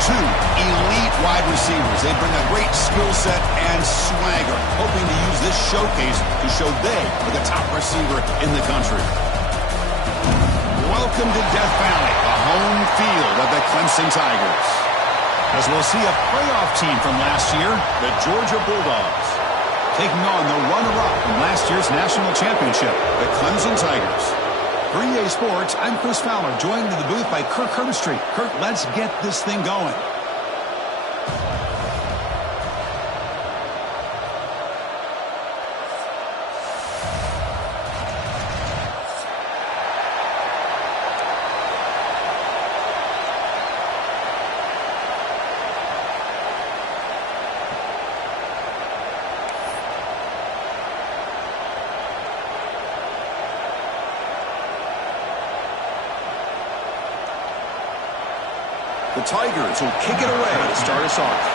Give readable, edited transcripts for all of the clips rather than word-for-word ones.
two elite wide receivers. They bring a great skill set and swagger, hoping to use this showcase to show they are the top receiver in the country. Welcome to Death Valley, the home field of the Clemson Tigers. As we'll see a playoff team from last year, the Georgia Bulldogs, taking on the runner-up from last year's national championship, the Clemson Tigers. For EA Sports, I'm Chris Fowler, joined in the booth by Kirk Herbstreit. Kirk, let's get this thing going. The Tigers will kick it away to start us off.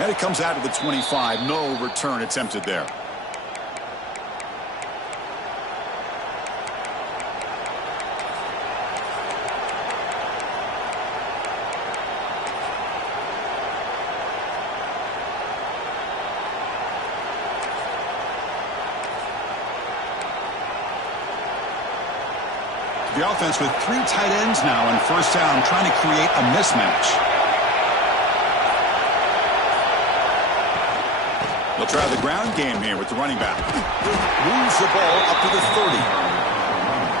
And it comes out of the 25. No return attempted there. The offense with three tight ends now on first down, trying to create a mismatch. They'll try the ground game here with the running back. Moves the ball up to the 30.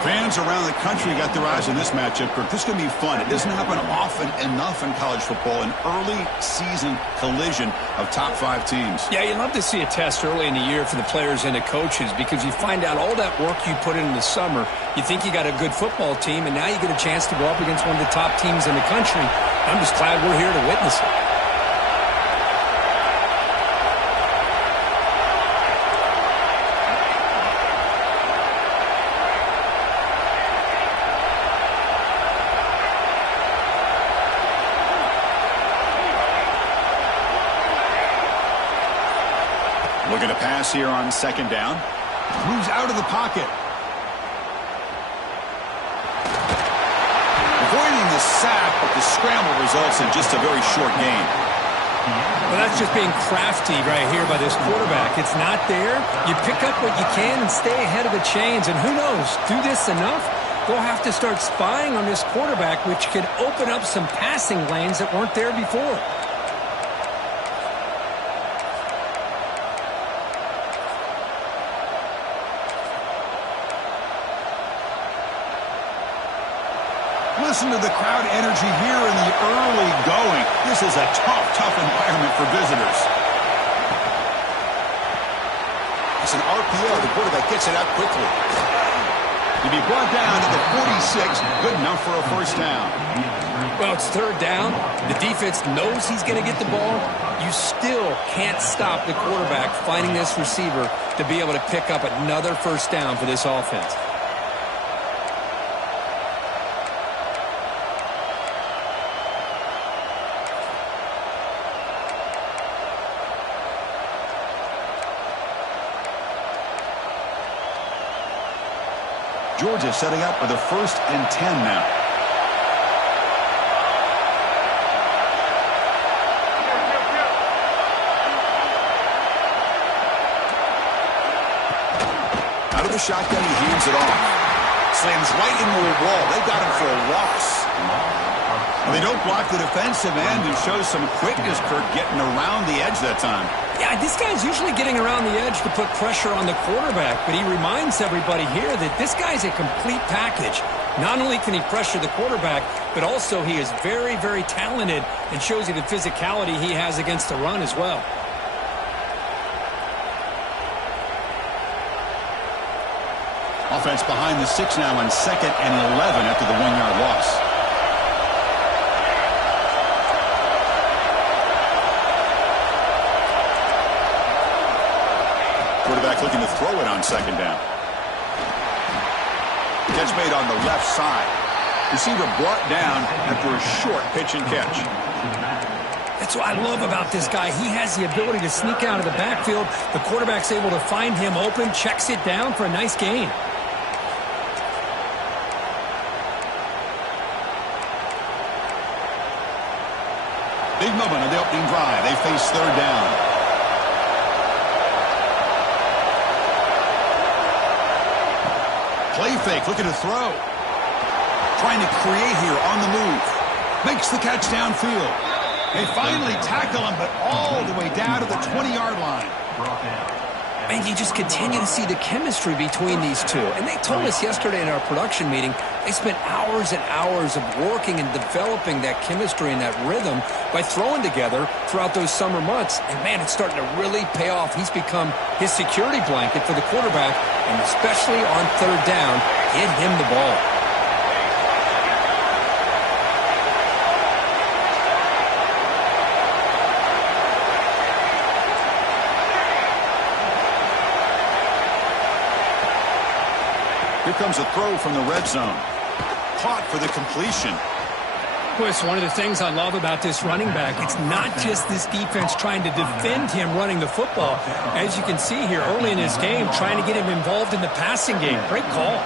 Fans around the country got their eyes on this matchup, Kirk. This is going to be fun. It doesn't happen often enough in college football, an early season collision of top 5 teams. Yeah, you love to see a test early in the year for the players and the coaches because you find out all that work you put in the summer. You think you got a good football team, and now you get a chance to go up against one of the top teams in the country. I'm just glad we're here to witness it. Looking to pass here on second down. Moves out of the pocket. Avoiding the sack, but the scramble results in just a very short gain. Well, that's just being crafty right here by this quarterback. It's not there. You pick up what you can and stay ahead of the chains. And who knows, do this enough, they'll have to start spying on this quarterback, which could open up some passing lanes that weren't there before. Listen to the crowd energy here in the early going. This is a tough environment for visitors. It's an RPO. The quarterback gets it out quickly. To be brought down to the 46, good enough for a first down. Well, it's third down. The defense knows he's going to get the ball. You still can't stop the quarterback finding this receiver to be able to pick up another first down for this offense. Georgia setting up for the 1st and 10 now. Out of the shotgun, he hands it off. Slams right into a wall. They got him for a loss. Well, they don't block the defensive end and shows some quickness, Kirk, getting around the edge that time. Yeah, this guy's usually getting around the edge to put pressure on the quarterback, but he reminds everybody here that this guy's a complete package. Not only can he pressure the quarterback, but also he is very, very talented and shows you the physicality he has against the run as well. Offense behind the 6 now on 2nd and 11 after the 1-yard loss. Quarterback looking to throw it on 2nd down. Catch made on the left side. Receiver brought down after a short pitch and catch. That's what I love about this guy. He has the ability to sneak out of the backfield. The quarterback's able to find him open, checks it down for a nice gain. Big moment of the opening drive. They face third down. Play fake, looking to throw. Trying to create here on the move. Makes the catch downfield. They finally tackle him, but all the way down to the 20-yard line. And you just continue to see the chemistry between these two. And they told us yesterday in our production meeting, they spent hours and hours of working and developing that chemistry and that rhythm by throwing together throughout those summer months. And, man, it's starting to really pay off. He's become his security blanket for the quarterback, and especially on third down, get him the ball. Here comes a throw from the red zone. Caught for the completion. Boy, it's one of the things I love about this running back. It's not just this defense trying to defend him running the football. As you can see here early in this game, trying to get him involved in the passing game. Great call.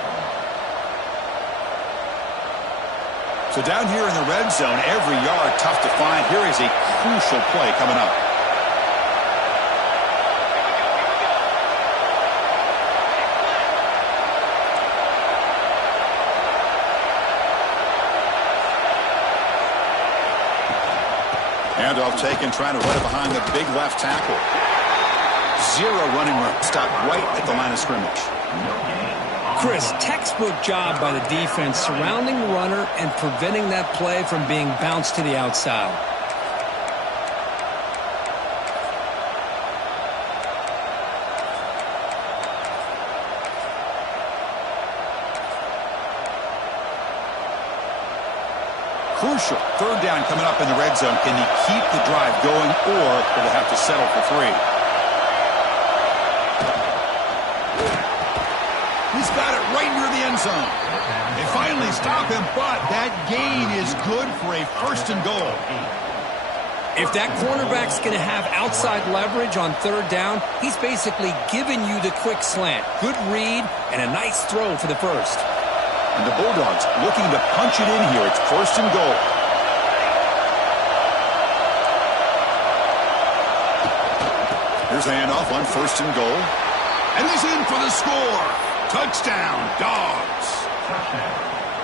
So down here in the red zone, every yard tough to find. Here is a crucial play coming up. Handoff taken, trying to run it behind the big left tackle. Zero running room. Stopped right at the line of scrimmage. Chris, textbook job by the defense surrounding the runner and preventing that play from being bounced to the outside. Crucial. Third down coming up in the red zone. Can he keep the drive going, or will they have to settle for 3? He's got it right near the end zone. They finally stop him, but that gain is good for a first and goal. If that cornerback's going to have outside leverage on third down, he's basically giving you the quick slant. Good read and a nice throw for the first. And the Bulldogs looking to punch it in here. It's first and goal. Here's the handoff on first and goal. And he's in for the score. Touchdown, Dogs.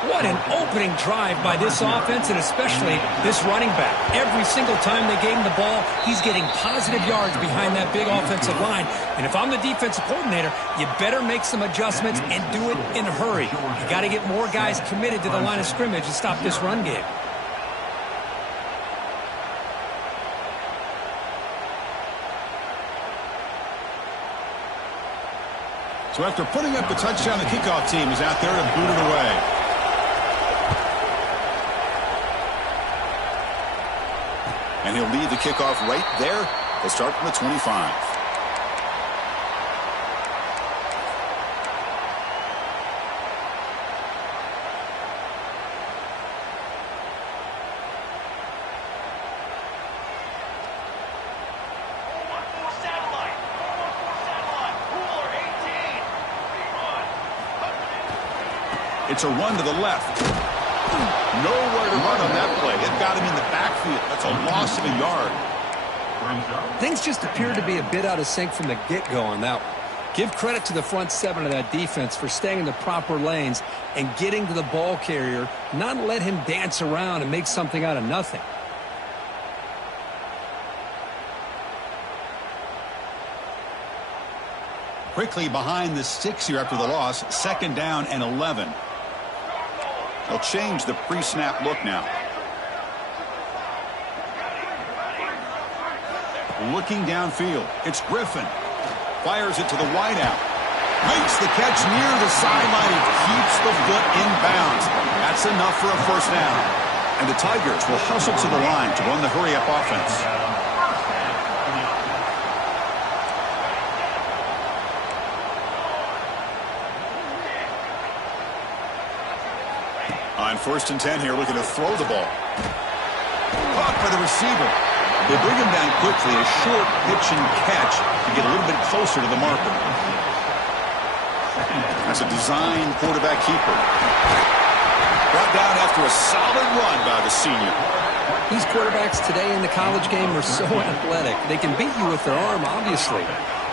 What an opening drive by this offense, and especially this running back. Every single time they gave him the ball, he's getting positive yards behind that big offensive line. And if I'm the defensive coordinator, you better make some adjustments and do it in a hurry. You got to get more guys committed to the line of scrimmage to stop this run game. So after putting up the touchdown, the kickoff team is out there to boot it away. And he'll lead the kickoff right there. They'll start from the 25. It's a run to the left. Nowhere to run on that play. It got him in the backfield. That's a loss of a yard. Things just appeared to be a bit out of sync from the get-go on that one. Give credit to the front seven of that defense for staying in the proper lanes and getting to the ball carrier, not let him dance around and make something out of nothing. Quickly behind the 6 here after the loss. Second down and 11. They'll change the pre-snap look now. Looking downfield. It's Griffin. Fires it to the wideout. Makes the catch near the sideline. He keeps the foot in bounds. That's enough for a first down. And the Tigers will hustle to the line to run the hurry-up offense. On first and 10 here, looking to throw the ball. Caught by the receiver. They bring him down quickly, a short pitch and catch to get a little bit closer to the marker. That's a design quarterback keeper. Brought down after a solid run by the senior. These quarterbacks today in the college game are so athletic. They can beat you with their arm, obviously.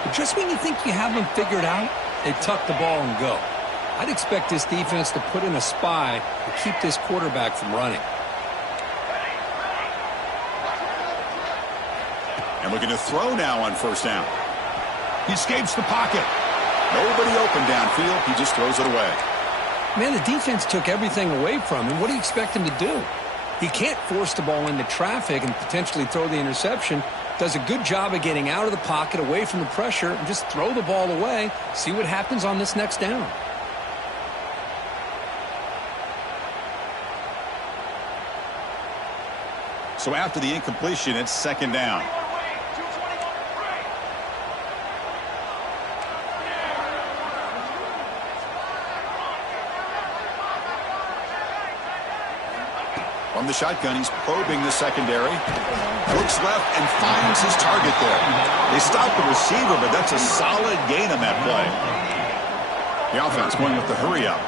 But just when you think you have them figured out, they tuck the ball and go. I'd expect this defense to put in a spy to keep this quarterback from running. And looking to throw now on first down. He escapes the pocket. Nobody open downfield. He just throws it away. Man, the defense took everything away from him. What do you expect him to do? He can't force the ball into traffic and potentially throw the interception. Does a good job of getting out of the pocket, away from the pressure, and just throw the ball away. See what happens on this next down. So after the incompletion, it's second down. From the shotgun, he's probing the secondary. Looks left and finds his target there. They stop the receiver, but that's a solid gain on that play. The offense going with the hurry up.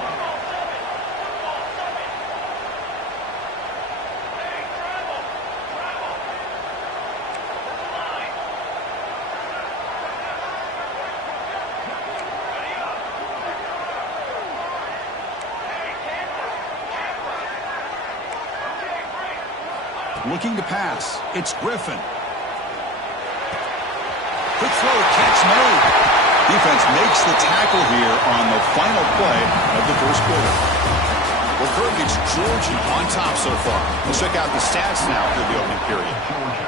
Looking to pass. It's Griffin. Quick throw, catch made. Defense makes the tackle here on the final play of the first quarter. Well, Kirk, it's Georgia on top so far. Let's check out the stats now for the opening period.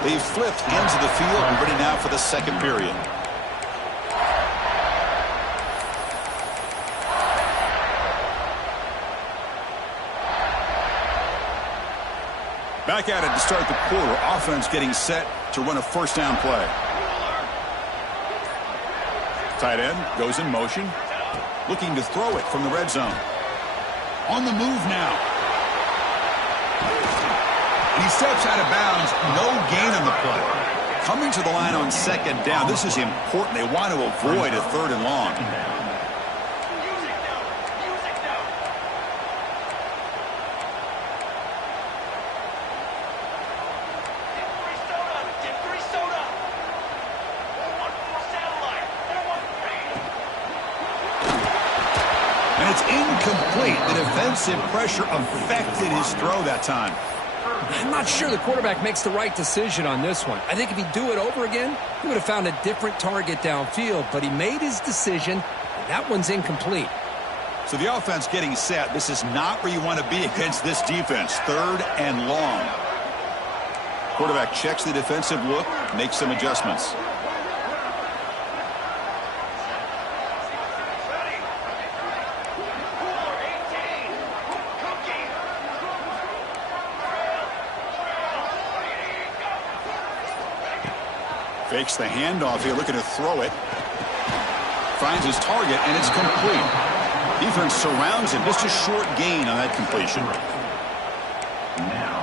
They've flipped into the field and ready now for the second period. Back at it to start the quarter. Offense getting set to run a first down play. Tight end goes in motion. Looking to throw it from the red zone. On the move now. And he steps out of bounds. No gain on the play. Coming to the line on second down. This is important. They want to avoid a third and long. Incomplete. The defensive pressure affected his throw that time. I'm not sure the quarterback makes the right decision on this one. I think if he'd do it over again, he would have found a different target downfield, but he made his decision, and that one's incomplete. So the offense getting set. This is not where you want to be against this defense. Third and long. Quarterback checks the defensive look, makes some adjustments. Fakes the handoff here, looking to throw it. Finds his target, and it's complete. Defense surrounds him. Just a short gain on that completion. Now,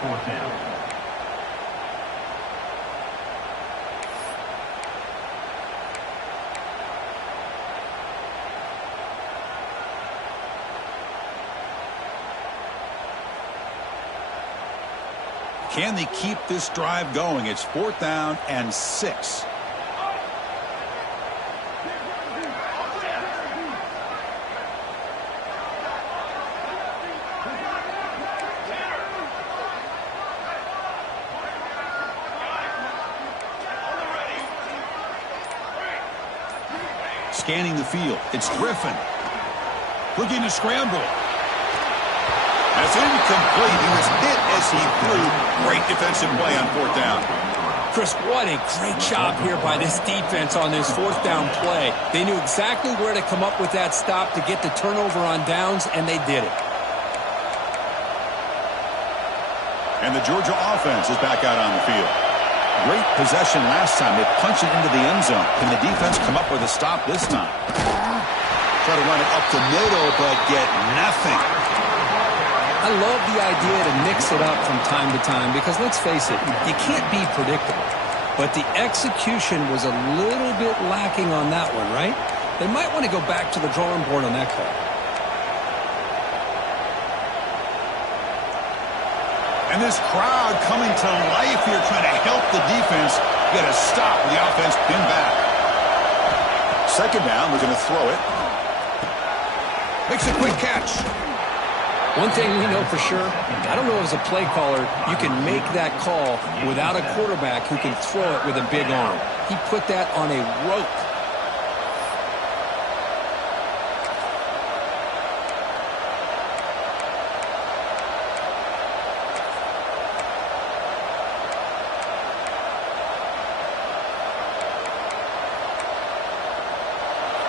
fourth down. Can they keep this drive going? It's fourth down and 6. Scanning the field. It's Griffin. Looking to scramble. That's incomplete. He was hit as he threw. Great defensive play on fourth down. Chris, what a great job here by this defense on this fourth down play. They knew exactly where to come up with that stop to get the turnover on downs, and they did it. And the Georgia offense is back out on the field. Great possession last time. They punched it into the end zone. Can the defense come up with a stop this time? Try to run it up the middle, but get nothing. I love the idea to mix it up from time to time because, let's face it, you can't be predictable. But the execution was a little bit lacking on that one, right? They might want to go back to the drawing board on that call. And this crowd coming to life here, trying to help the defense get a stop with the offense pinned back. Second down, we're going to throw it. Makes a quick catch. One thing we know for sure, I don't know as a play caller, you can make that call without a quarterback who can throw it with a big arm. He put that on a rope.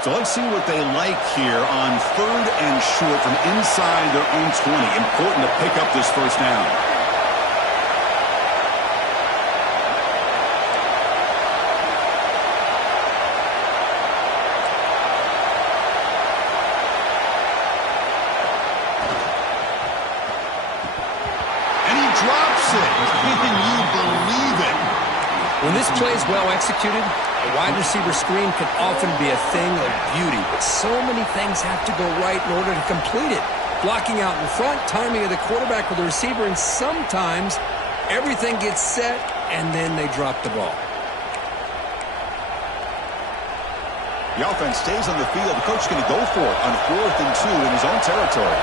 So let's see what they like here on 3rd and short from inside their own 20. Important to pick up this first down. And he drops it. Can you believe it? When this play is well executed, a wide receiver screen can often be a thing of beauty, but so many things have to go right in order to complete it. Blocking out in front, timing of the quarterback with the receiver, and sometimes everything gets set and then they drop the ball. The offense stays on the field. The coach is going to go for it on 4th and 2 in his own territory.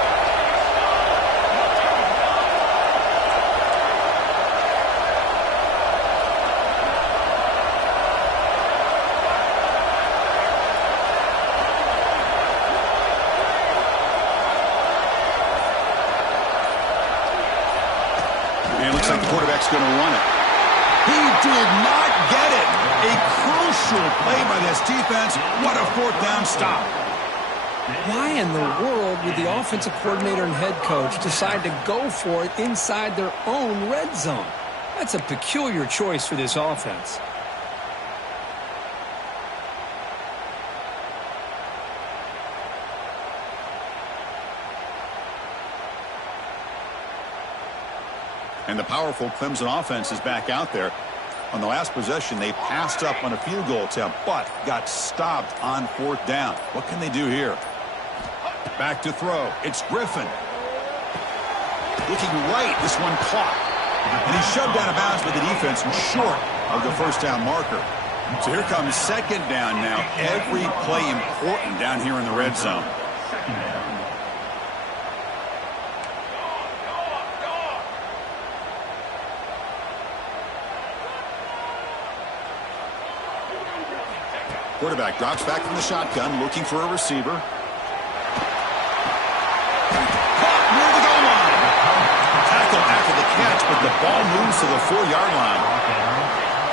Looks like the quarterback's going to run it. He did not get it. A crucial play by this defense. What a 4th down stop. Why in the world would the offensive coordinator and head coach decide to go for it inside their own red zone? That's a peculiar choice for this offense. And the powerful Clemson offense is back out there. On the last possession, they passed up on a field goal attempt, but got stopped on 4th down. What can they do here? Back to throw. It's Griffin. Looking right, this one caught. And he shoved out of bounds with the defense short of the first down marker. So here comes 2nd down now. Every play important down here in the red zone. Quarterback drops back from the shotgun, looking for a receiver. Caught near the goal line. Tackle after the catch, but the ball moves to the 4-yard line.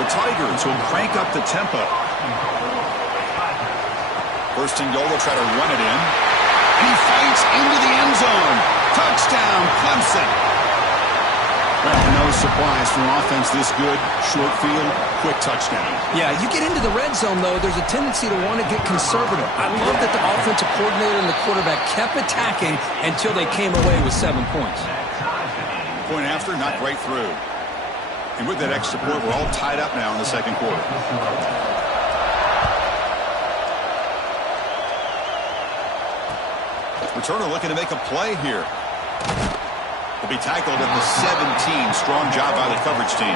The Tigers will crank up the tempo. 1st and goal, they'll try to run it in. And he fights into the end zone. Touchdown, Clemson. Well, no surprise for an offense this good. Short field, quick touchdown. Yeah, you get into the red zone, though, there's a tendency to want to get conservative. I love that the offensive coordinator and the quarterback kept attacking until they came away with 7 points. Point after, knocked right through. And with that extra point, we're all tied up now in the 2nd quarter. Returner looking to make a play here. Will be tackled at the 17. Strong job by the coverage team.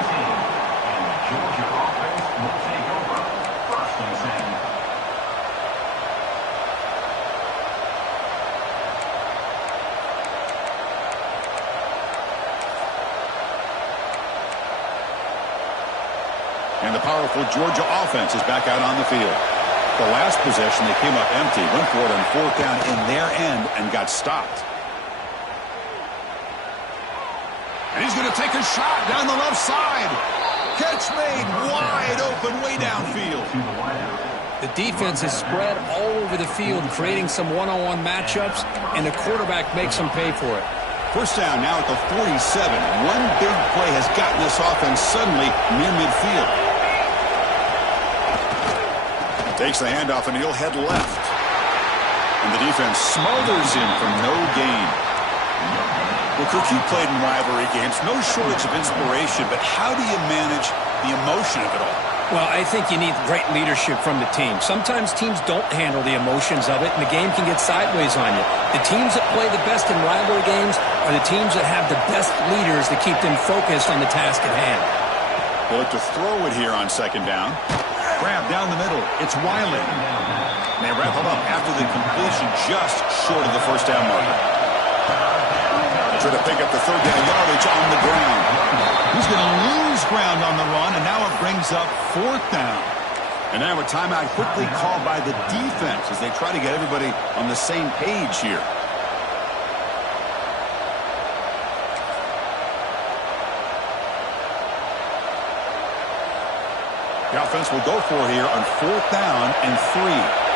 And the powerful Georgia offense is back out on the field. The last possession, they came up empty, went for it on 4th down in their end and got stopped. And he's going to take a shot down the left side. Catch made wide open way downfield. The defense is spread all over the field, creating some one-on-one matchups, and the quarterback makes them pay for it. 1st down now at the 47. One big play has gotten this offense suddenly near midfield. Takes the handoff, and he'll head left. And the defense smothers him for no gain. Well, Cook, you played in rivalry games. No shortage of inspiration, but how do you manage the emotion of it all? Well, I think you need great leadership from the team. Sometimes teams don't handle the emotions of it, and the game can get sideways on you. The teams that play the best in rivalry games are the teams that have the best leaders to keep them focused on the task at hand. They look to throw it here on second down. Grab down the middle. It's Wiley. And they wrap it up after the completion just short of the first down marker. Try to pick up the third down yardage on the ground. He's going to lose ground on the run, and now it brings up fourth down. And now a timeout quickly called by the defense as they try to get everybody on the same page here. The offense will go for it here on fourth down and 3.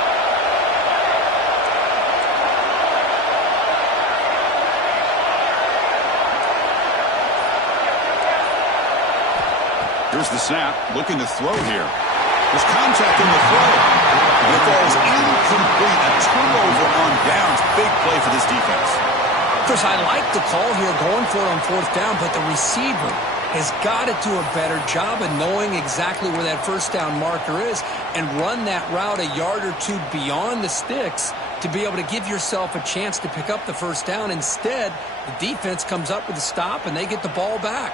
Here's the snap, looking to throw here. There's contact in the throw. And it falls incomplete. A turnover on downs. Big play for this defense. Chris, I like the call here going for it on fourth down, but the receiver has got to do a better job of knowing exactly where that first down marker is and run that route a yard or two beyond the sticks to be able to give yourself a chance to pick up the first down. Instead, the defense comes up with a stop and they get the ball back.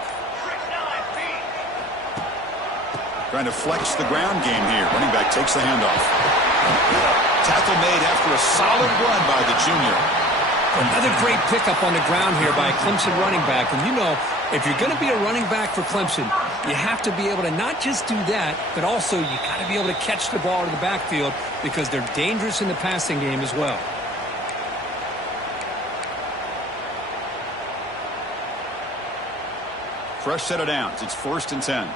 Trying to flex the ground game here. Running back takes the handoff. Tackle made after a solid run by the junior. Another great pickup on the ground here by a Clemson running back. And you know, if you're going to be a running back for Clemson, you have to be able to not just do that, but also you got to be able to catch the ball to the backfield because they're dangerous in the passing game as well. Fresh set of downs. It's 1st and 10.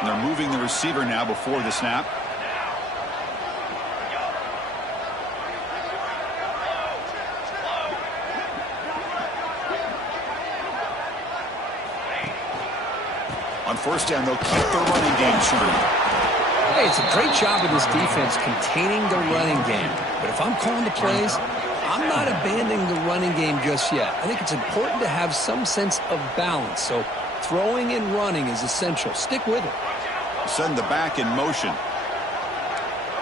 And they're moving the receiver now before the snap. On first down, they'll keep their running game churning. Hey, it's a great job of this defense containing the running game. But if I'm calling the plays, I'm not abandoning the running game just yet. I think it's important to have some sense of balance. So throwing and running is essential. Stick with it. Send the back in motion.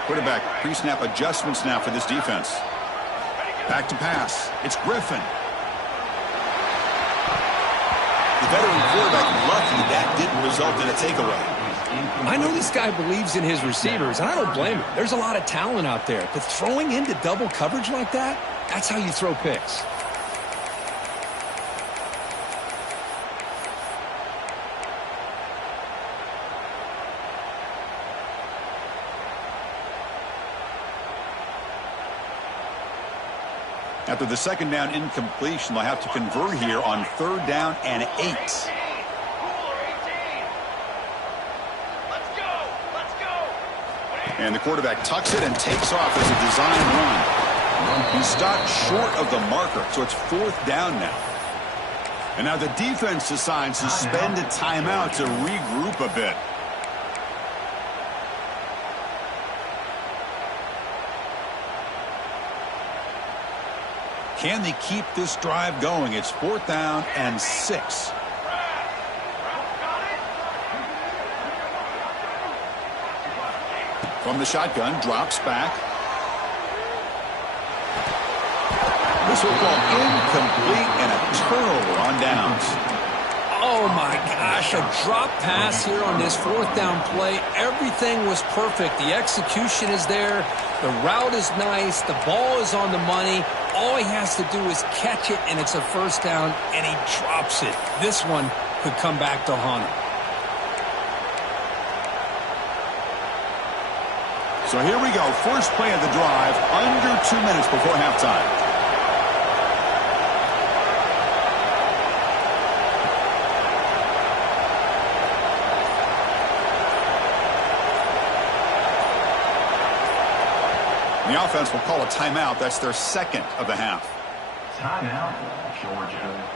Quarterback pre-snap adjustments now for this defense. Back to pass. It's Griffin. The veteran quarterback lucky that didn't result in a takeaway. I know this guy believes in his receivers, and I don't blame him. There's a lot of talent out there. But throwing into double coverage like that, that's how you throw picks. After the second down incompletion, they'll have to convert here on third down and 8. And the quarterback tucks it and takes off as a design run. He stopped short of the marker, so it's fourth down now. And now the defense decides to spend a timeout to regroup a bit. Can they keep this drive going? It's fourth down and 6. From the shotgun, drops back. This will go incomplete and a turnover on downs. Oh my gosh, a drop pass here on this fourth down play. Everything was perfect. The execution is there. The route is nice. The ball is on the money. All he has to do is catch it, and it's a first down, and he drops it. This one could come back to haunt him. So here we go. First play of the drive, under 2 minutes before halftime. The offense will call a timeout. That's their second of the half. Timeout, Georgia.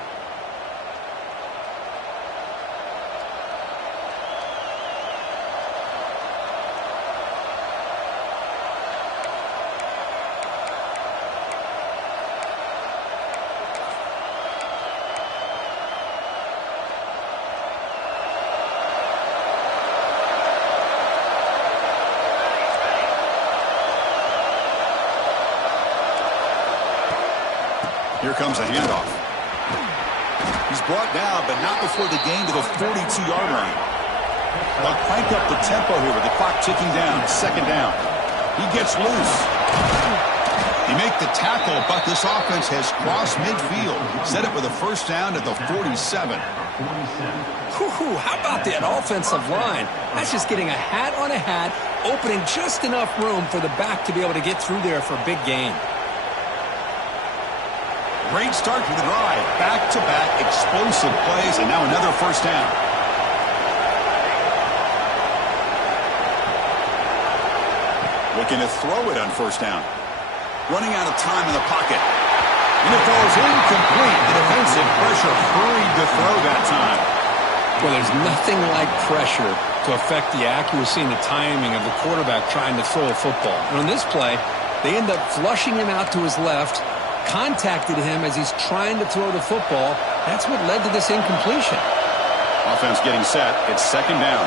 Here comes a handoff. He's brought down, but not before the gain to the 42-yard line. They'll crank up the tempo here with the clock ticking down. Second down. He gets loose. He makes the tackle, but this offense has crossed midfield. Set it with a first down at the 47. How about that offensive line? That's just getting a hat on a hat, opening just enough room for the back to be able to get through there for a big gain. Great start to the drive. Back-to-back explosive plays, and now another first down. Looking to throw it on first down. Running out of time in the pocket. And it goes incomplete. The defensive pressure hurried to throw that time. Well, there's nothing like pressure to affect the accuracy and the timing of the quarterback trying to throw a football. And on this play, they end up flushing him out to his left, contacted him as he's trying to throw the football. That's what led to this incompletion. Offense getting set. It's second down.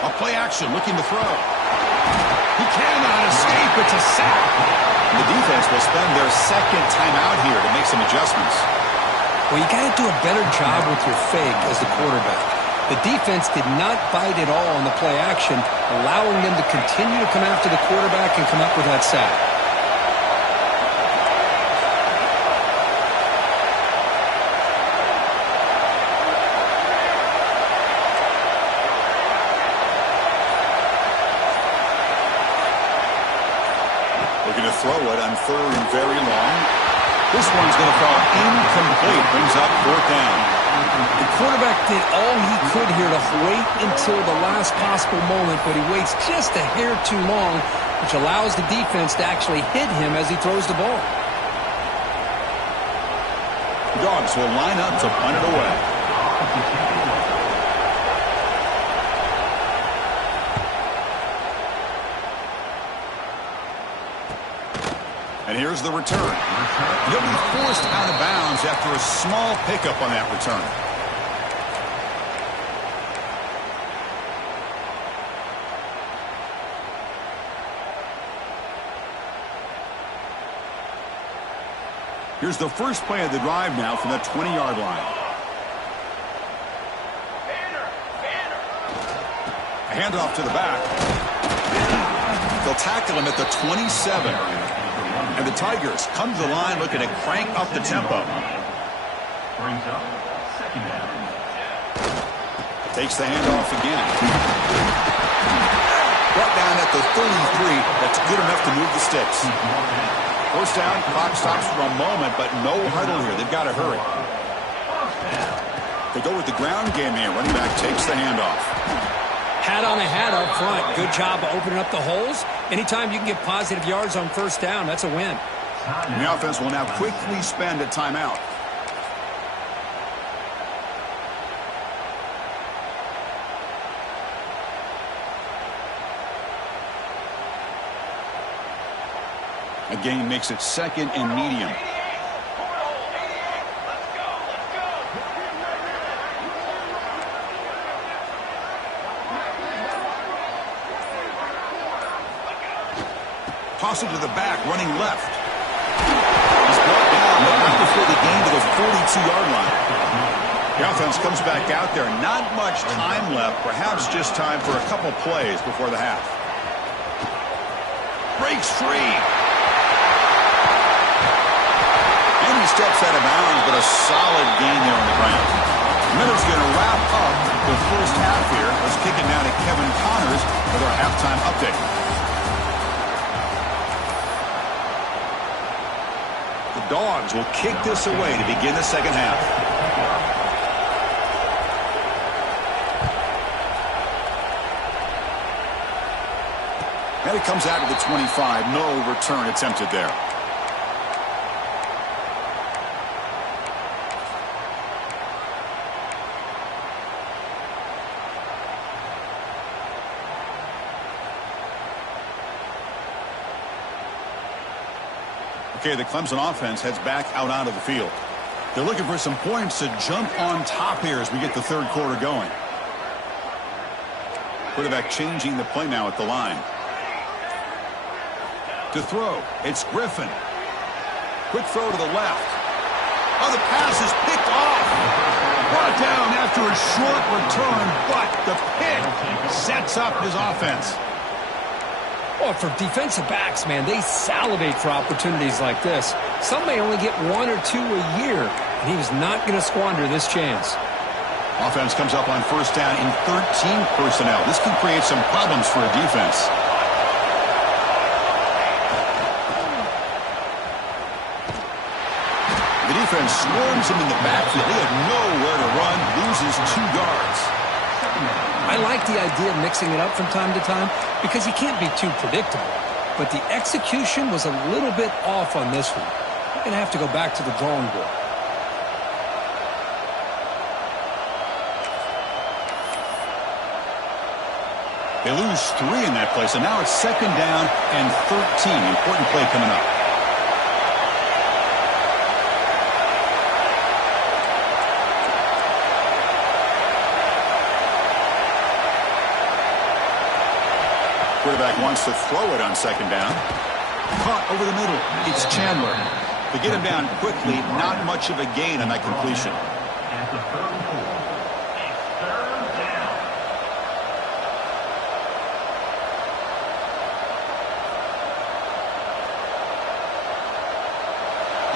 A play action looking to throw. He cannot escape. It's a sack. The defense will spend their second timeout here to make some adjustments. Well, you got to do a better job with your fake as the quarterback. The defense did not bite at all on the play action, allowing them to continue to come after the quarterback and come up with that sack. Looking to throw it on third and very long. This one's going to fall incomplete. Brings up fourth down. The quarterback did all he could here to wait until the last possible moment, but he waits just a hair too long, which allows the defense to actually hit him as he throws the ball. The Dogs will line up to punt it away. And here's the return. He'll be forced out of bounds after a small pickup on that return. Here's the first play of the drive now from the 20-yard line. A handoff to the back. They'll tackle him at the 27. And the Tigers come to the line looking to crank up the tempo. Brings up second down. Takes the handoff again. Brought down at the 33. That's good enough to move the sticks. First down, clock stops for a moment, but no huddle here. They've got to hurry. They go with the ground game here. Running back takes the handoff. Hat on a hat up front. Good job of opening up the holes. Anytime you can get positive yards on first down, that's a win. And the offense will now quickly spend a timeout. A gain makes it second and medium. Toss it to the back, running left. He's brought down, but not before the gain to the 42-yard line. The offense comes back out there. Not much time left, perhaps just time for a couple plays before the half. Breaks free. And he steps out of bounds, but a solid gain there on the ground. Miller's going to wrap up the first half here. Let's kick it now to Kevin Connors with our halftime update. The Dogs will kick this away to begin the second half. And it comes out to the 25. No return attempted there. Okay, the Clemson offense heads back out onto the field. They're looking for some points to jump on top here as we get the third quarter going. Quarterback changing the play now at the line. To throw, it's Griffin. Quick throw to the left. Oh, the pass is picked off. Brought down after a short return, but the pick sets up his offense. Well, for defensive backs, man, they salivate for opportunities like this. Some may only get 1 or 2 a year, and he was not going to squander this chance. Offense comes up on first down in 13 personnel. This can create some problems for a defense. The defense swarms him in the backfield. He had nowhere to run, loses 2 yards. I like the idea of mixing it up from time to time because he can't be too predictable. But the execution was a little bit off on this one. We're going to have to go back to the drawing board. They lose 3 in that play, so now it's second down and 13. Important play coming up. Quarterback wants to throw it on second down. Caught over the middle. It's Chandler. To get him down quickly, not much of a gain on that completion. At the 34, it's third down.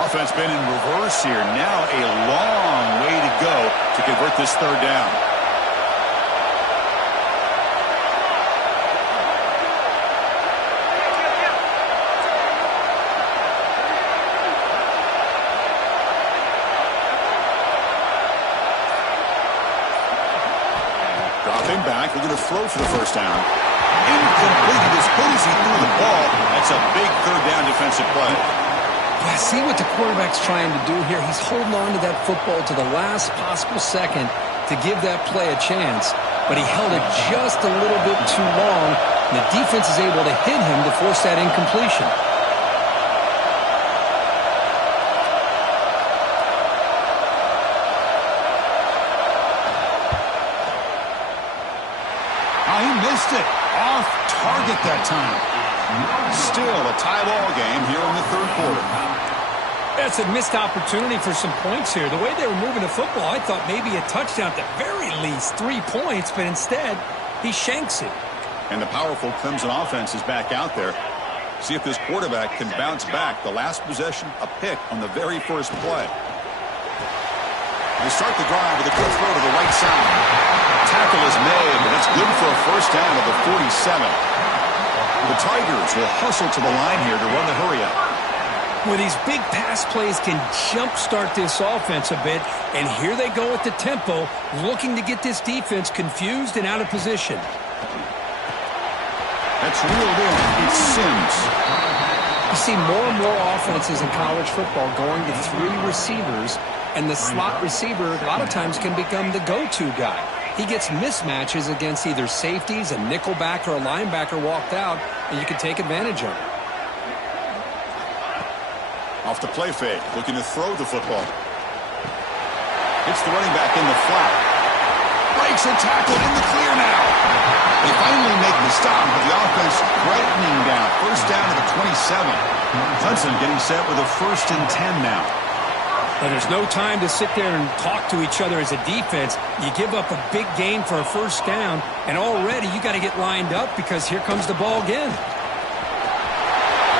Offense been in reverse here. Now a long way to go to convert this third down. Dropping back, we're going to throw for the first down. Incomplete as good as he threw the ball. That's a big third down defensive play. I see what the quarterback's trying to do here. He's holding on to that football to the last possible second to give that play a chance. But he held it just a little bit too long. And the defense is able to hit him to force that incompletion. Oh, he missed it. Off target that time. Still a tie ball game here in the third quarter. That's a missed opportunity for some points here. The way they were moving the football, I thought maybe a touchdown, at the very least 3 points, but instead he shanks it. And the powerful Clemson offense is back out there. See if this quarterback can bounce back. The last possession, a pick on the very first play. They start the drive with a quick throw to the right side. Tackle is made, but it's good for a first down at the 47. The Tigers will hustle to the line here to run the hurry-up. Well, these big pass plays can jumpstart this offense a bit, and here they go at the tempo, looking to get this defense confused and out of position. That's reeled in. It's Sims. You see more and more offenses in college football going to 3 receivers, and the slot receiver a lot of times can become the go-to guy. He gets mismatches against either safeties, a nickelback, or a linebacker walked out, and you can take advantage of it. Off the play fake, looking to throw the football. Hits the running back in the flat. Breaks a tackle in the clear now. They finally make the stop, but the offense threatening down. First down to the 27. Clemson getting set with a 1st and 10 now. Well, there's no time to sit there and talk to each other as a defense. You give up a big gain for a first down, and already you got to get lined up because here comes the ball again.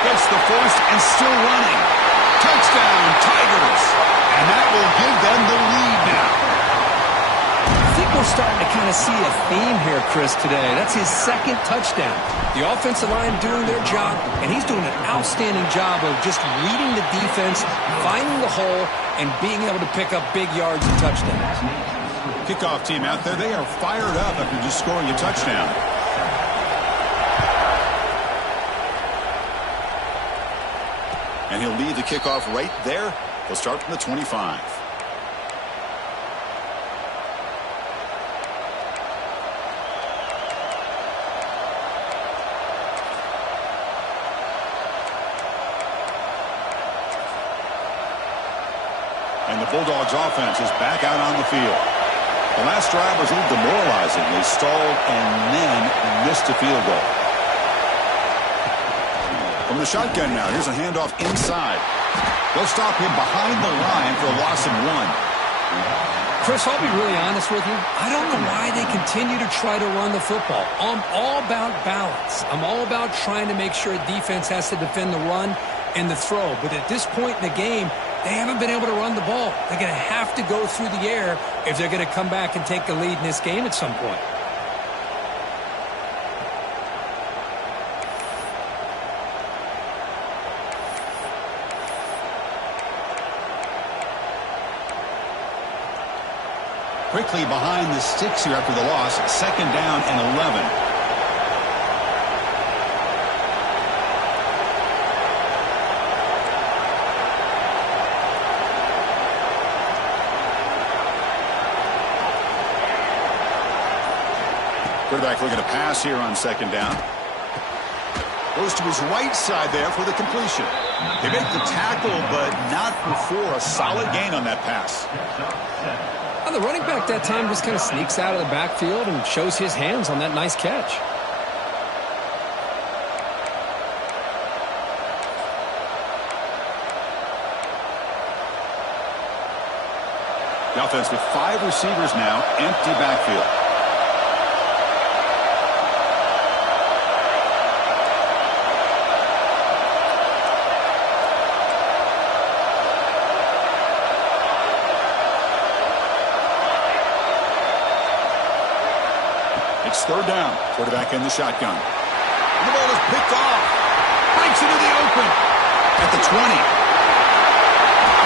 Gets the first and still running. Touchdown, Tigers. And that will give them the lead now. I think we're starting to kind of see a theme here, Chris, today. That's his 2nd touchdown. The offensive line doing their job, and he's doing an outstanding job of just reading the defense, finding the hole, and being able to pick up big yards and touchdowns. Kickoff team out there, they are fired up after just scoring a touchdown. And he'll lead the kickoff right there. He'll start from the 25. And the Bulldogs offense is back out on the field. The last drive was a little demoralizing. They stalled and then missed a field goal. From the shotgun now, here's a handoff inside. They'll stop him behind the line for a loss of 1. Chris, I'll be really honest with you. I don't know why they continue to try to run the football. I'm all about balance. I'm all about trying to make sure a defense has to defend the run and the throw. But at this point in the game, they haven't been able to run the ball. They're going to have to go through the air if they're going to come back and take the lead in this game at some point. Quickly behind the sticks here after the loss. 2nd down and 11. Quarterback looking to pass here on 2nd down. Goes to his right side there for the completion. They make the tackle, but not before a solid gain on that pass. The running back that time just kind of sneaks out of the backfield and shows his hands on that nice catch. The offense with 5 receivers now, empty backfield. It's 3rd down. Quarterback in the shotgun. And the ball is picked off. Breaks into the open. At the 20.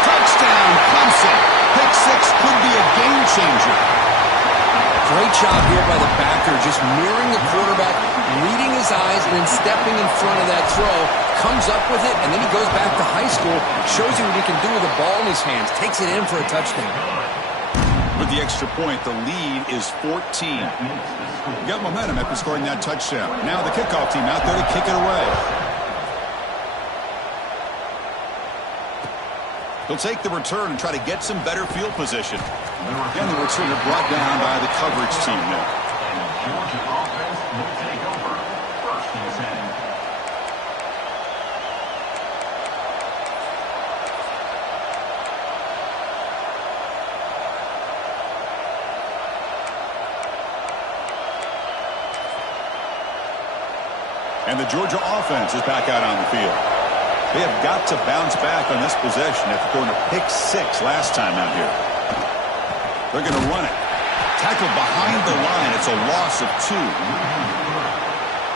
Touchdown, Clemson. Pick 6 could be a game changer. Great job here by the backer, just mirroring the quarterback, reading his eyes, and then stepping in front of that throw. Comes up with it, and then he goes back to high school. Shows you what he can do with the ball in his hands. Takes it in for a touchdown. With the extra point, the lead is 14. Got momentum after scoring that touchdown. Now the kickoff team out there to kick it away. He'll take the return and try to get some better field position. And the returner brought down by the coverage team there. And the Georgia offense will take over. 1st and 10. And the Georgia offense is back out on the field. They have got to bounce back on this possession after throwing a pick 6 last time out here. They're going to run it. Tackled behind the line. It's a loss of 2.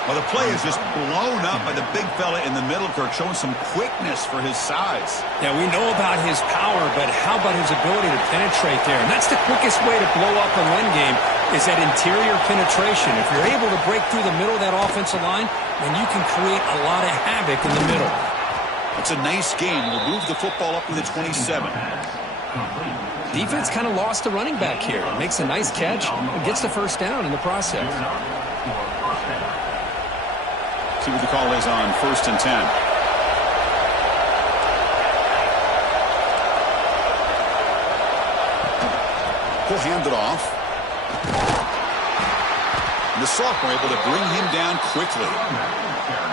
Well, the play is just blown up by the big fella in the middle, Kirk, showing some quickness for his size. Yeah, we know about his power, but how about his ability to penetrate there? And that's the quickest way to blow up a run game, is that interior penetration. If you're able to break through the middle of that offensive line, then you can create a lot of havoc in the middle. It's a nice game. We'll move the football up to the 27. Defense kind of lost the running back here. Makes a nice catch and gets the 1st down in the process. See what the call is on 1st and 10. He'll hand it off. And the sophomore able to bring him down quickly.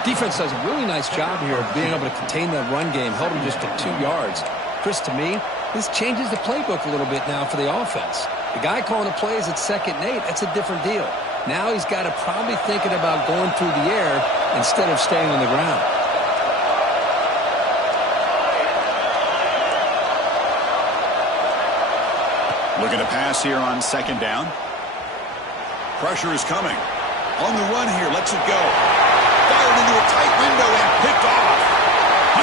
Defense does a really nice job here of being able to contain that run game. Held him just to 2 yards. Chris, to me, this changes the playbook a little bit now for the offense. The guy calling the plays at 2nd and 8, that's a different deal. Now he's got to probably thinking about going through the air instead of staying on the ground. Looking to pass here on 2nd down. Pressure is coming. On the run here, lets it go. Fired into a tight window and picked off.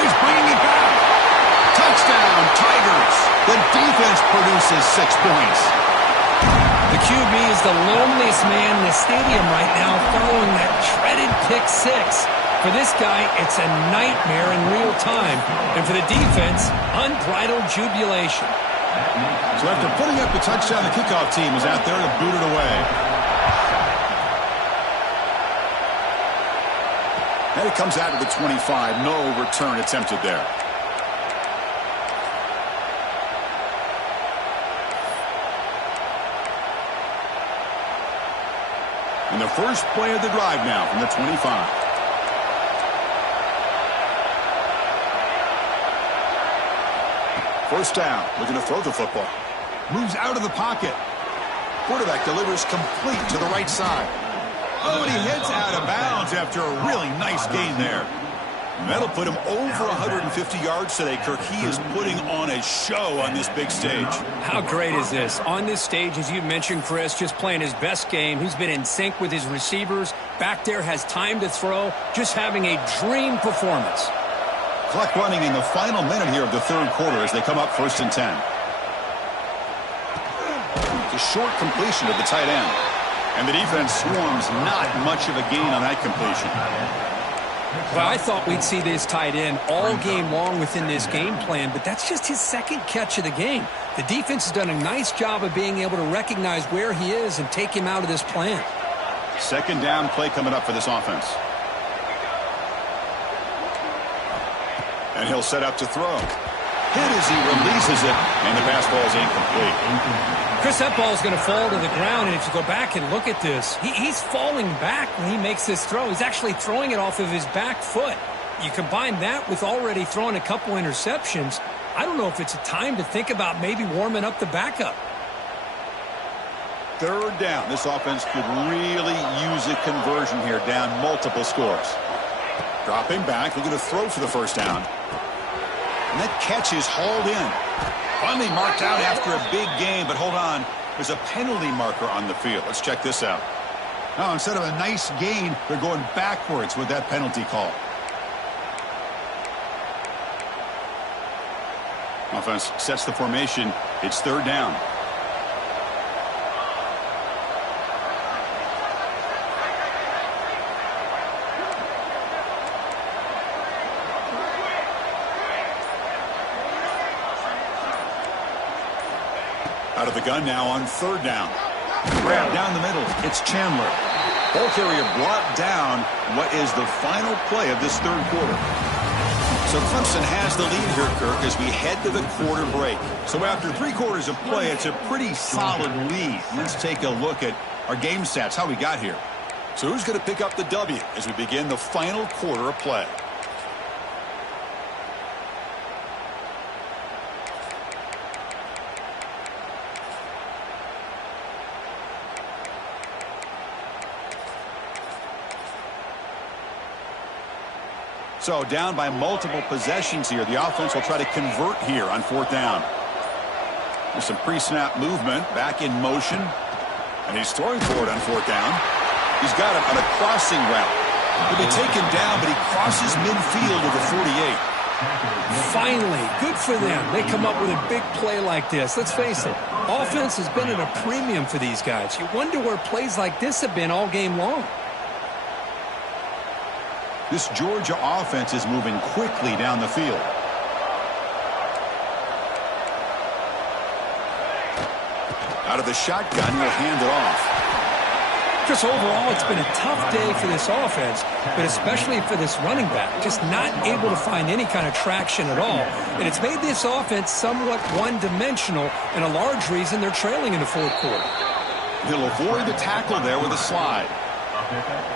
He's bringing it back. Touchdown, Tigers. The defense produces 6 points. The QB is the loneliest man in the stadium right now following that dreaded pick 6. For this guy, it's a nightmare in real time. And for the defense, unbridled jubilation. So after putting up the touchdown, the kickoff team is out there to boot it away. And it comes out to the 25. No return attempted there. And the first play of the drive now from the 25. First down, looking to throw the football. Moves out of the pocket. Quarterback delivers complete to the right side. Oh, and he heads out of bounds after a really nice gain there. That'll put him over 150 yards today, Kirk. He is putting on a show on this big stage. How great is this? On this stage, as you mentioned, Chris, just playing his best game. He's been in sync with his receivers. Back there, has time to throw. Just having a dream performance. Clock running in the final minute here of the third quarter as they come up 1st and 10. It's a short completion of the tight end. And the defense swarms not much of a gain on that completion. Well, I thought we'd see this tight end all game long within this game plan, but that's just his second catch of the game. The defense has done a nice job of being able to recognize where he is and take him out of this plan. Second down play coming up for this offense. And he'll set up to throw. Hit as he releases it, and the pass ball is incomplete. Chris, that ball is going to fall to the ground, and if you go back and look at this, he's falling back when he makes this throw. He's actually throwing it off of his back foot. You combine that with already throwing a couple interceptions, I don't know if it's a time to think about maybe warming up the backup. Third down. This offense could really use a conversion here, down multiple scores. Dropping back, looking to throw for the first down. And that catch is hauled in. Finally marked out after a big game, but hold on. There's a penalty marker on the field. Let's check this out. Now, instead of a nice gain, they're going backwards with that penalty call. Offense sets the formation. It's third down. Out of the gun now on third down. Grab down the middle. It's Chandler. Ball carrier brought down. What is the final play of this third quarter? So Clemson has the lead here, Kirk, as we head to the quarter break. So after 3 quarters of play, it's a pretty solid lead. Let's take a look at our game stats, how we got here. So who's going to pick up the W as we begin the final quarter of play? So down by multiple possessions here. The offense will try to convert here on fourth down. There's some pre-snap movement, back in motion. And he's throwing for it on fourth down. He's got it on a crossing route. He'll be taken down, but he crosses midfield to the 48. Finally, good for them. They come up with a big play like this. Let's face it, offense has been at a premium for these guys. You wonder where plays like this have been all game long. This Georgia offense is moving quickly down the field. Out of the shotgun, he'll hand it off. Chris, overall, it's been a tough day for this offense, but especially for this running back. Just not able to find any kind of traction at all. And it's made this offense somewhat one-dimensional, and a large reason they're trailing in the fourth quarter. He'll avoid the tackle there with a slide.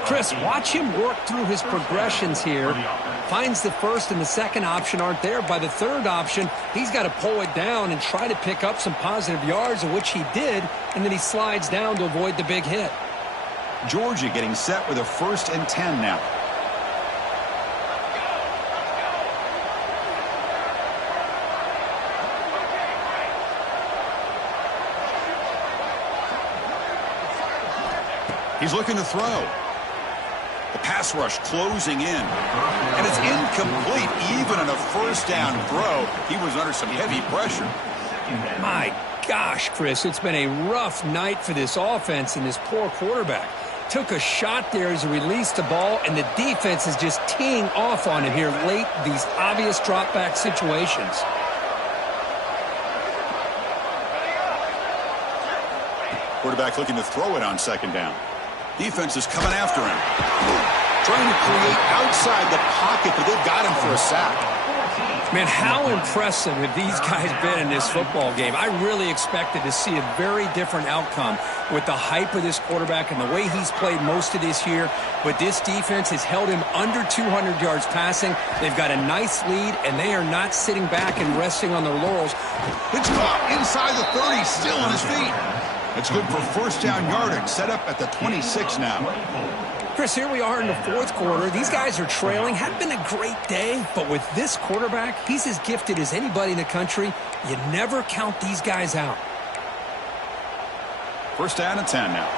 Chris, watch him work through his progressions here. Finds the first and the second option aren't there. By the third option, he's got to pull it down and try to pick up some positive yards, of which he did, and then he slides down to avoid the big hit. Georgia getting set with a 1st and 10 now. He's looking to throw. The pass rush closing in. And it's incomplete. Even on a first down throw, he was under some heavy pressure. My gosh, Chris, it's been a rough night for this offense and this poor quarterback. Took a shot there as he released the ball, and the defense is just teeing off on him here late, these obvious drop-back situations. Quarterback looking to throw it on second down. Defense is coming after him. Trying to create outside the pocket, but they've got him for a sack. Man, how impressive have these guys been in this football game? I really expected to see a very different outcome with the hype of this quarterback and the way he's played most of this year. But this defense has held him under 200 yards passing. They've got a nice lead, and they are not sitting back and resting on their laurels. It's caught inside the 30, still on his feet. It's good for first down yardage, set up at the 26 now. Chris, here we are in the fourth quarter. These guys are trailing. Had been a great day, but with this quarterback, he's as gifted as anybody in the country. You never count these guys out. First down and 10 now.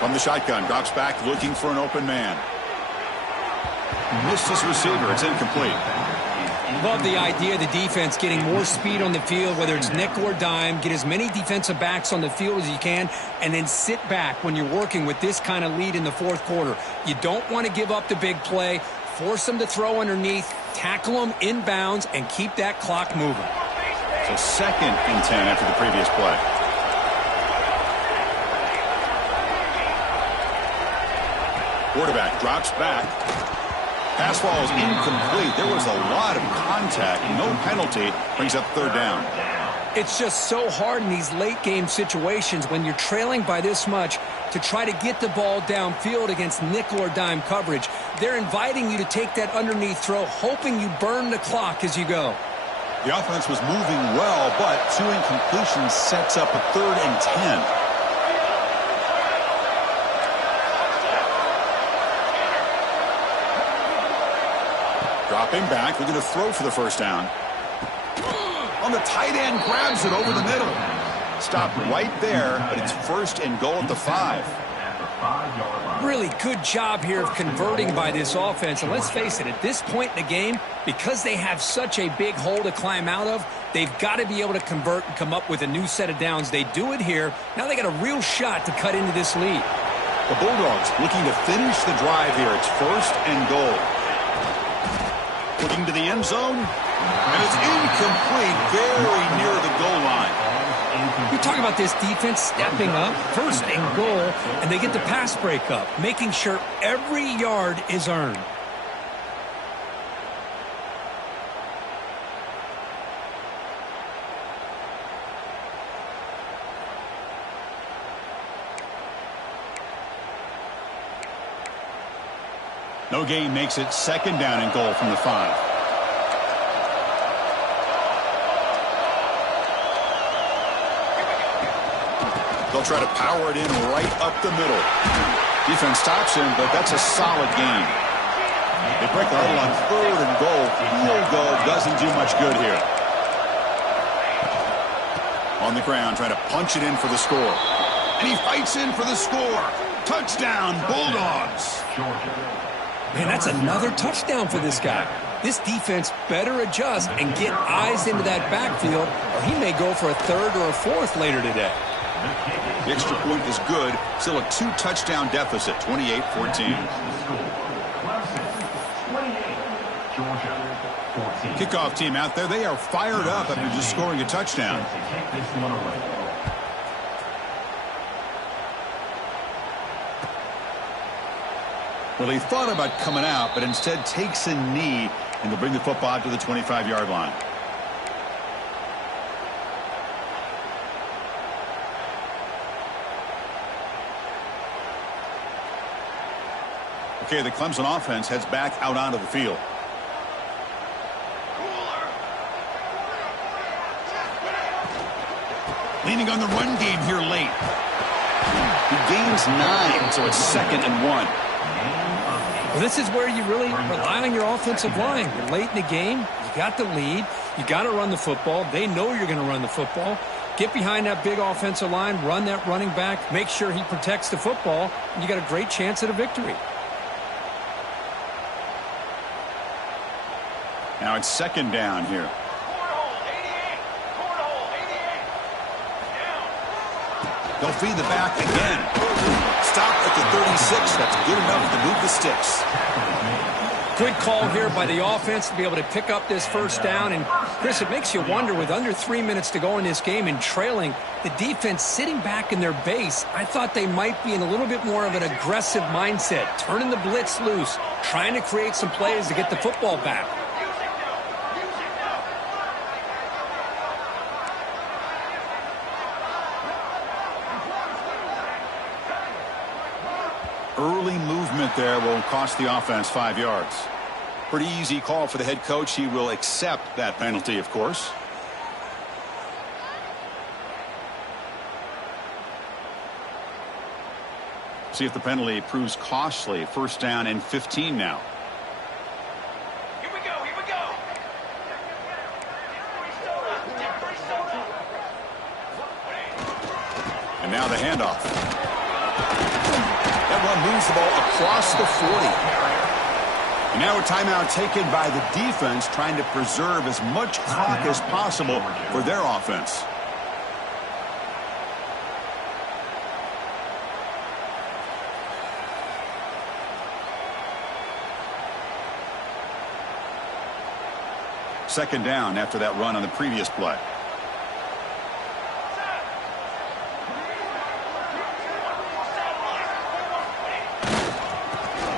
From the shotgun, drops back looking for an open man. Missed his receiver. It's incomplete. Love the idea of the defense getting more speed on the field, whether it's nickel or dime. Get as many defensive backs on the field as you can, and then sit back when you're working with this kind of lead in the fourth quarter. You don't want to give up the big play. Force them to throw underneath, tackle them inbounds, and keep that clock moving. So second and 10 after the previous play. Quarterback drops back. Pass ball is incomplete. There was a lot of contact. No penalty. Brings up third down. It's just so hard in these late game situations when you're trailing by this much to try to get the ball downfield against nickel or dime coverage. They're inviting you to take that underneath throw, hoping you burn the clock as you go. The offense was moving well, but two incompletions sets up a third and 10. Dropping back, looking to throw for the first down. On the tight end, grabs it over the middle. Stopped right there, but it's first and goal at the 5. Really good job here of converting by this offense. And let's face it, at this point in the game, because they have such a big hole to climb out of, they've got to be able to convert and come up with a new set of downs. They do it here. Now they got a real shot to cut into this lead. The Bulldogs looking to finish the drive here. It's first and goal. Looking to the end zone, and it's incomplete, very near the goal line. You talk about this defense stepping up, first and goal, and they get the pass break up, making sure every yard is earned. No gain makes it second down and goal from the 5. They'll try to power it in right up the middle. Defense stops him, but that's a solid gain. They break the huddle on third and goal. Field goal doesn't do much good here. On the ground, trying to punch it in for the score. And he fights in for the score. Touchdown, Bulldogs. Man, that's another touchdown for this guy. This defense better adjust and get eyes into that backfield, or he may go for a third or a fourth later today. The extra point is good. Still a 2-touchdown deficit, 28-14. Kickoff team out there, they are fired up after just scoring a touchdown. Well, he thought about coming out, but instead takes a knee and will bring the football to the 25-yard line. Okay, the Clemson offense heads back out onto the field. Leaning on the run game here late. He gains 9, so it's second and 1. Well, this is where you really rely on your offensive line. You're late in the game. You got the lead. You got to run the football. They know you're going to run the football. Get behind that big offensive line. Run that running back. Make sure he protects the football. And you got a great chance at a victory. Now it's second down here. They'll feed the back again. Stop at the 36. That's good enough to move the sticks. Good call here by the offense to be able to pick up this first down. And, Chris, it makes you wonder, with under 3 minutes to go in this game and trailing, the defense sitting back in their base, I thought they might be in a little bit more of an aggressive mindset, turning the blitz loose, trying to create some plays to get the football back. Early movement there will cost the offense 5 yards. Pretty easy call for the head coach. He will accept that penalty, of course. See if the penalty proves costly. First down and 15 now. Here we go, here we go. And now the handoff. That one moves the ball across the 40. And now a timeout taken by the defense, trying to preserve as much clock as possible for their offense. Second down after that run on the previous play.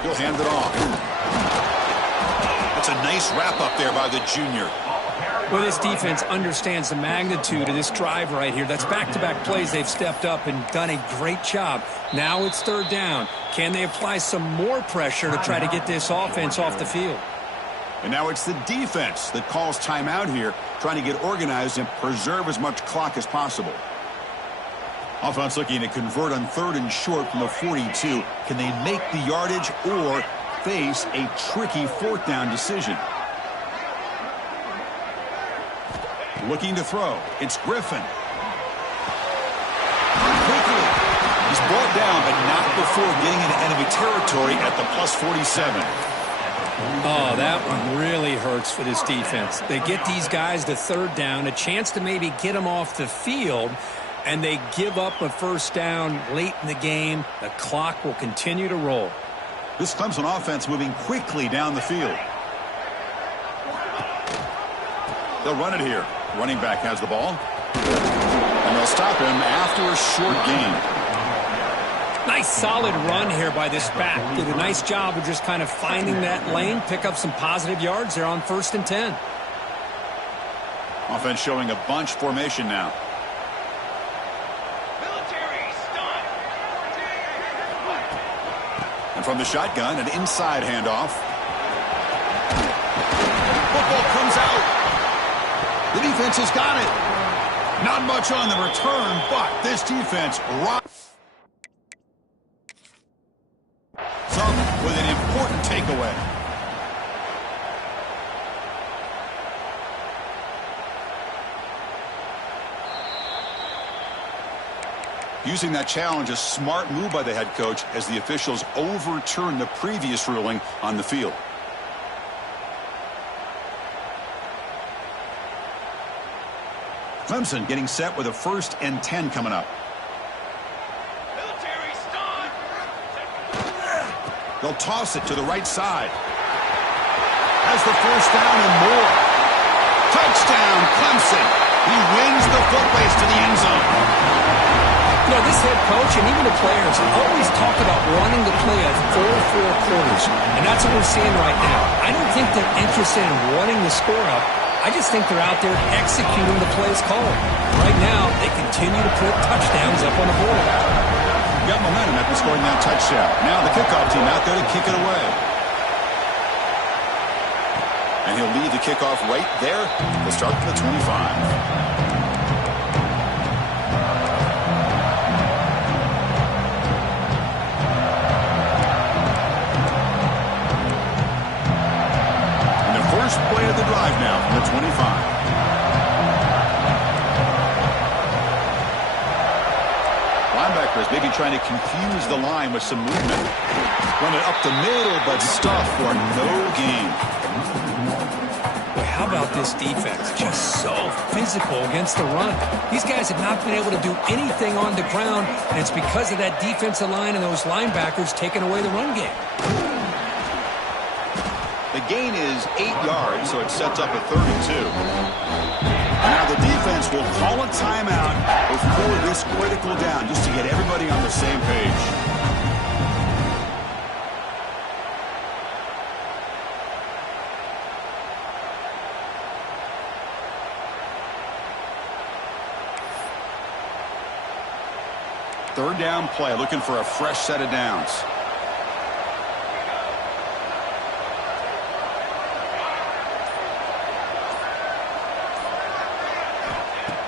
He'll hand it off. That's a nice wrap up there by the junior. Well, this defense understands the magnitude of this drive right here. That's back-to-back plays. They've stepped up and done a great job. Now it's third down. Can they apply some more pressure to try to get this offense off the field? And now it's the defense that calls timeout here, trying to get organized and preserve as much clock as possible. Offense looking to convert on third and short from the 42. Can they make the yardage or face a tricky fourth down decision? Looking to throw. It's Griffin. Quickly. He's brought down, but not before getting into enemy territory at the plus 47. Oh, that one really hurts for this defense. They get these guys to third down, a chance to maybe get them off the field, and they give up a first down late in the game. The clock will continue to roll. This Clemson offense moving quickly down the field. They'll run it here. Running back has the ball. And they'll stop him after a short gain. Nice solid run here by this back. Did a nice job of just kind of finding that lane, pick up some positive yards there on 1st and 10. Offense showing a bunch formation now. And from the shotgun, an inside handoff. Football comes out. The defense has got it. Not much on the return, but this defense with an important takeaway. Using that challenge, a smart move by the head coach as the officials overturn the previous ruling on the field. Clemson getting set with a 1st and 10 coming up. They'll toss it to the right side. Has the first down and more. Touchdown, Clemson. He wins the foot race to the end zone. You know, this head coach and even the players always talk about wanting to play a 4-4 quarters, and that's what we're seeing right now. I don't think they're interested in wanting the score up. I just think they're out there executing the plays called. Right now, they continue to put touchdowns up on the board. Got momentum after scoring that touchdown. Now the kickoff team out there to kick it away. And he'll lead the kickoff right there. They'll start from the 25. First play of the drive now from the 25. Linebackers maybe trying to confuse the line with some movement. Run it up the middle, but stuff for no gain. Boy, how about this defense? Just so physical against the run. These guys have not been able to do anything on the ground, and it's because of that defensive line and those linebackers taking away the run game. The gain is 8 yards, so it sets up a 3rd and 2. Now the defense will call a timeout before this critical down, just to get everybody on the same page. Third down play, looking for a fresh set of downs.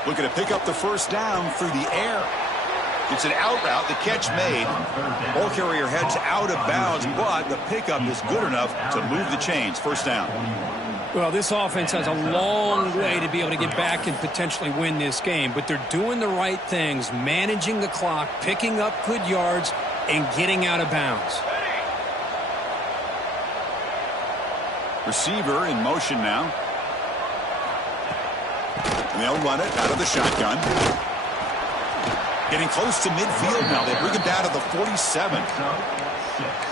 Looking to pick up the first down through the air. It's an out route, the catch made. Ball carrier heads out of bounds, but the pickup is good enough to move the chains. First down. Well, this offense has a long way to be able to get back and potentially win this game, but they're doing the right things, managing the clock, picking up good yards, and getting out of bounds. Receiver in motion now. And they'll run it out of the shotgun. Getting close to midfield now. They bring him down to the 47.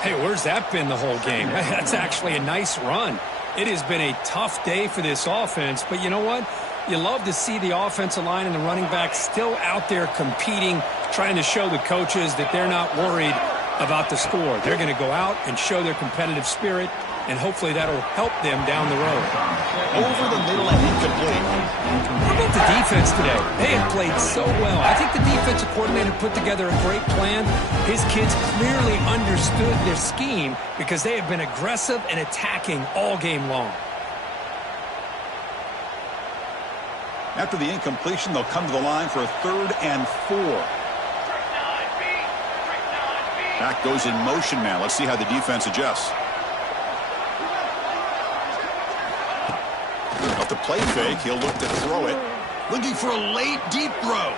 Hey, where's that been the whole game? That's actually a nice run. It has been a tough day for this offense, but you know what? You love to see the offensive line and the running back still out there competing, trying to show the coaches that they're not worried about the score. They're going to go out and show their competitive spirit, and hopefully that'll help them down the road. Over the middle and incomplete. How about the defense today? They have played so well. I think the defensive coordinator put together a great plan. His kids clearly understood their scheme because they have been aggressive and attacking all game long. After the incompletion, they'll come to the line for a 3rd and 4. Back goes in motion now. Let's see how the defense adjusts. Off the play fake, he'll look to throw it. Looking for a late deep throw.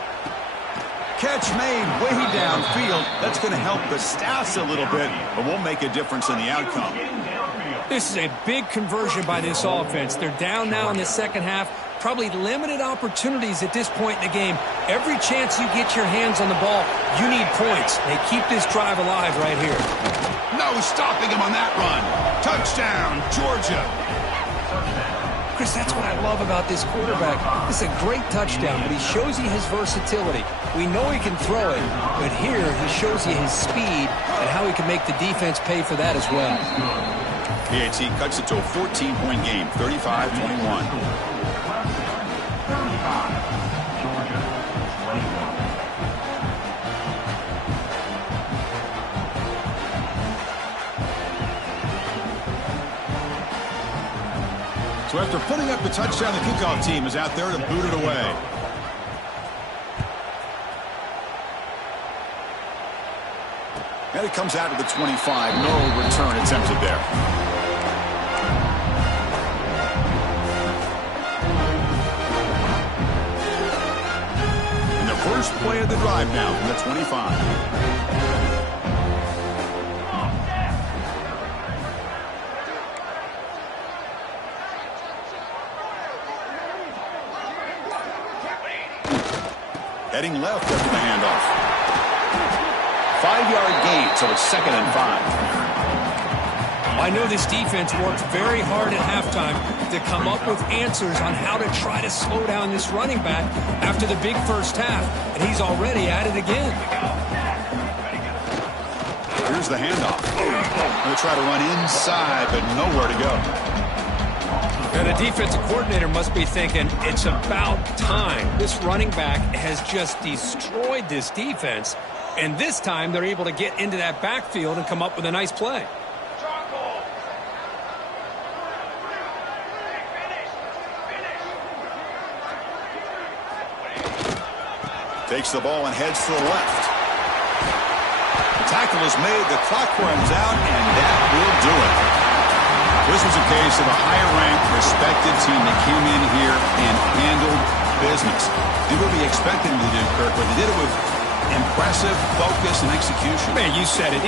Catch made way downfield. That's going to help the Staffs a little bit, but won't make a difference in the outcome. This is a big conversion by this offense. They're down now in the second half. Probably limited opportunities at this point in the game. Every chance you get your hands on the ball, you need points. They keep this drive alive right here. No stopping him on that run. Touchdown, Georgia. Chris, that's what I love about this quarterback. This is a great touchdown, but he shows you his versatility. We know he can throw it, but here he shows you his speed and how he can make the defense pay for that as well. PAT cuts it to a 14-point game, 35-21. So after putting up the touchdown, the kickoff team is out there to boot it away. And it comes out to the 25. No return attempted there. And the first play of the drive now from the 25. Heading left after the handoff. 5-yard gain, so it's 2nd and 5. I know this defense worked very hard at halftime to come up with answers on how to try to slow down this running back after the big first half, and he's already at it again. Here's the handoff. Going to try to run inside, but nowhere to go. And the defensive coordinator must be thinking, it's about time. This running back has just destroyed this defense, and this time they're able to get into that backfield and come up with a nice play. Takes the ball and heads to the left. The tackle is made, the clock runs out, and that will do it. This was a case of a higher-ranked, respected team that came in here and handled business. Did what we expected them to do, Kirk, but they did it with impressive focus and execution. Man, you said it.